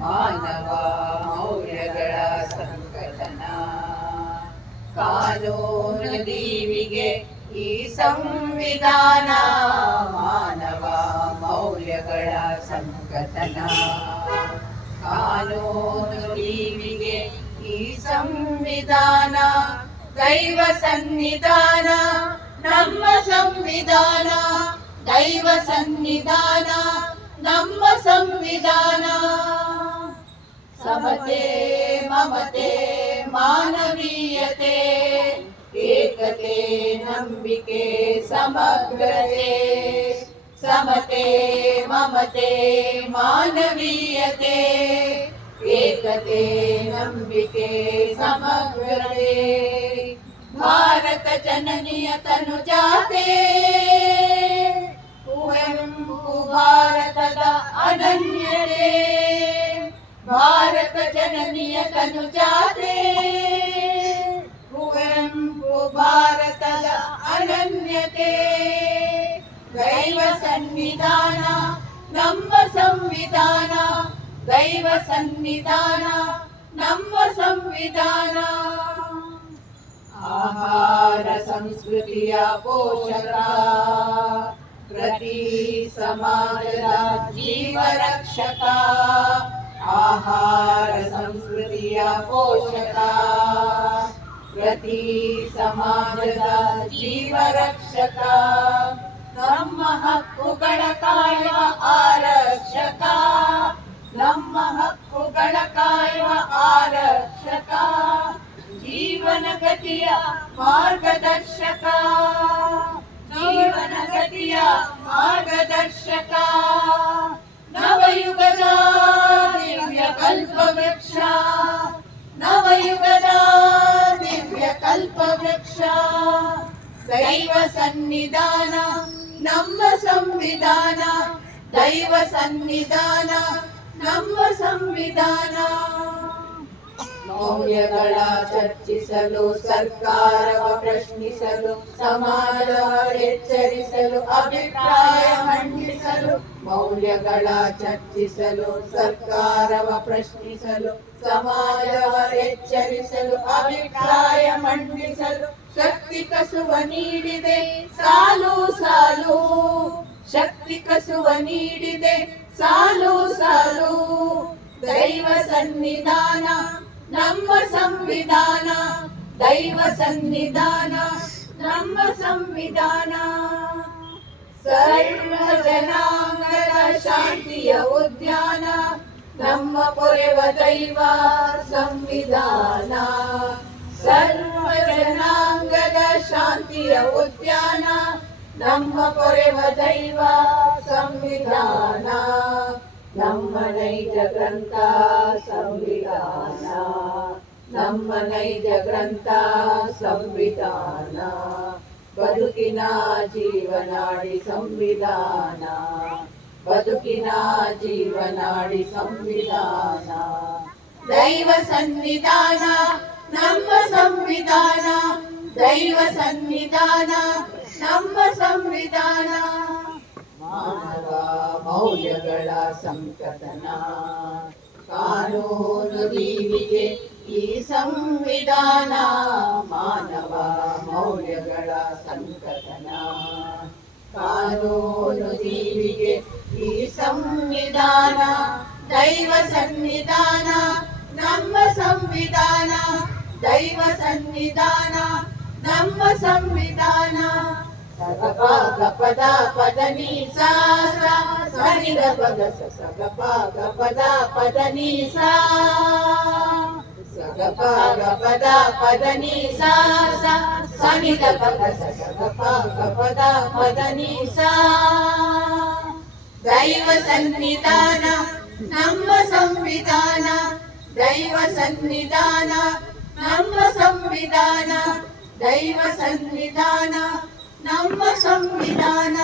ಮಾನವ ಮೌಲ್ಯಗಳ ಸಂಕಲನ ಕಾನೂನು ದೀವಿಗೆ ಈ ಸಂವಿಧಾನ. ಮಾನವ ಮೌಲ್ಯಗಳ ಸಂಕಲನ ಕಾನೂನು ದೀವಿಗೆ ಈ ಸಂವಿಧಾನ. ದೈವ ಸನ್ನಿಧಾನ ನಮ್ಮ ಸಂವಿಧಾನ, ದೈವ ಸನ್ನಿಧಾನ ನಮ್ಮ ಸಂವಿಧಾನ. ಸಮತೆ ಮಮತೆ ಮಾನವೀಯತೆ ಏಕತೆ ನಂಬಿಕೆ ಸಮಗ್ರತೆ. ಸಮತೆ ಮಮತೆ ಮಾನವೀಯತೆ ಏಕತೆ ನಂಬಿಕೆ ಸಮಗ್ರತೆ. ಭಾರತ ಜನನಿಯ ತನುಜಾತೆ ಕುವೆಂಪು ಭಾರತದ ಅನನ್ಯತೆ. ಭಾರತ ಜನನಿಯ ತನುಜಾತೆ ಕುವೆಂಪು ಭಾರತದ ಅನನ್ಯತೆ. ದೈವ ಸನ್ನಿಧಾನ ನಮ್ಮ ಸಂವಿಧಾನ, ದೈವ ಸನ್ನಿಧಾನ ನಮ್ಮ ಸಂವಿಧಾನ. ಆಹಾರ ಸಂಸ್ಕೃತಿಯ ಪೋಷಕ, ಪ್ರತಿ ಸಮಾಜದ ಜೀವ ರಕ್ಷಕ. ಆಹಾರ ಸಂಸ್ಕೃತಿಯ ಪೋಷಕ, ಪ್ರತಿ ಸಮಾಜದ ಜೀವ ರಕ್ಷಕ. ನಮ್ಮ ಹಕ್ಕುಗಳ ಕಾಯುವ ಆರಕ್ಷಕ, ನಮ್ಮ ಹಕ್ಕುಗಳ ಕಾಯುವ ಆರಕ್ಷಕ. ಜೀವನ ಗತಿಯ ಮಾರ್ಗದರ್ಶಕ, ಜೀವನ ಗತಿಯ ಮಾರ್ಗದರ್ಶಕ. ನವಯುಗದ ದಿವ್ಯ ಕಲ್ಪವೃಕ್ಷ, ನವಯುಗದ ದಿವ್ಯ ಕಲ್ಪವೃಕ್ಷ. ದೈವ ಸನ್ನಿಧಾನ ನಮ್ಮ ಸಂವಿಧಾನ, ದೈವ ಸನ್ನಿಧಾನ ನಮ್ಮ ಸಂವಿಧಾನ. ಮೌಲ್ಯಗಳ ಚರ್ಚಿಸಲು, ಸರ್ಕಾರವ ಪ್ರಶ್ನಿಸಲು, ಸಮಾಜವ ಎಚ್ಚರಿಸಲು, ಅಭಿಪ್ರಾಯ ಮಂಡಿಸಲು. ಮೌಲ್ಯಗಳ ಚರ್ಚಿಸಲು, ಸರ್ಕಾರವ ಪ್ರಶ್ನಿಸಲು, ಸಮಾಜವ ಎಚ್ಚರಿಸಲು, ಅಭಿಪ್ರಾಯ ಮಂಡಿಸಲು. ಶಕ್ತಿ ಕಸುವ ನೀಡಿದೆ ಸಾಲು ಸಾಲು, ಶಕ್ತಿ ಕಸುವ ನೀಡಿದೆ ಸಾಲು ಸಾಲು. ದೈವ ಸನ್ನಿಧಾನ ನಮ್ಮ ಸಂವಿಧಾನ, ದೈವ ಸನ್ನಿಧಾನ ನಮ್ಮ ಸಂವಿಧಾನ. ಸರ್ವ ಜನಾಂಗದ ಶಾಂತಿಯ ಉದ್ಯಾನ ನಮ್ಮ ಪೊರೆವ ದೈವ ಸಂವಿಧಾನ. ಸರ್ವ ಜನಾಂಗದ ಶಾಂತಿಯ ಉದ್ಯಾನ ನಮ್ಮ ಪೊರೆವ ದೈವ ಸಂವಿಧಾನ. ನಮ್ಮ ನೈಜ ಗ್ರಂಥ ಸಂವಿಧಾನ, ನಮ್ಮ ನೈಜ ಗ್ರಂಥ ಸಂವಿಧಾನ. ಬದುಕಿನ ಜೀವನಾಡಿ ಸಂವಿಧಾನ, ಬದುಕಿನ ಜೀವನಾಡಿ ಸಂವಿಧಾನ. ದೈವ ಸನ್ನಿಧಾನ ನಮ್ಮ ಸಂವಿಧಾನ, ದೈವ ಸನ್ನಿಧಾನ ನಮ್ಮ ಸಂವಿಧಾನ. ಮಾನವ ಮೌಲ್ಯಗಳ ಸಂಕಲನ ಕಾನೂನು ದೀವಿಗೆ ಈ ಸಂವಿಧಾನ. ಮಾನವ ಮೌಲ್ಯಗಳ ಸಂಕಲನ ಕಾನೂನು ದೀವಿಗೆ ಈ ಸಂವಿಧಾನ. ದೈವ ಸನ್ನಿಧಾನ ನಮ್ಮ ಸಂವಿಧಾನ, ದೈವ ಸನ್ನಿಧಾನ ನಮ್ಮ ಸಂವಿಧಾನ. ಸಗಪ ಗಪದ ಪದನಿ ಸಾ ಸನಿದ ಪದ ಸಗಪ ಗಪದ ಪದನಿ ಸಾ. ಸಗಪ ಗಪದ ಪದನಿ ಸಾ ಸನಿದ ಪದ ಸಗಪ ಗಪದ ಪದನಿ ಸಾ. ದೈವ ಸನ್ನಿಧಾನ ನಮ್ಮ ಸಂವಿಧಾನ, ದೈವ ಸನ್ನಿಧಾನ ನಮ್ಮ ಸಂವಿಧಾನ, ದೈವ ಸನ್ನಿಧಾನ ನಮ್ಮ ಸಂವಿಧಾನ.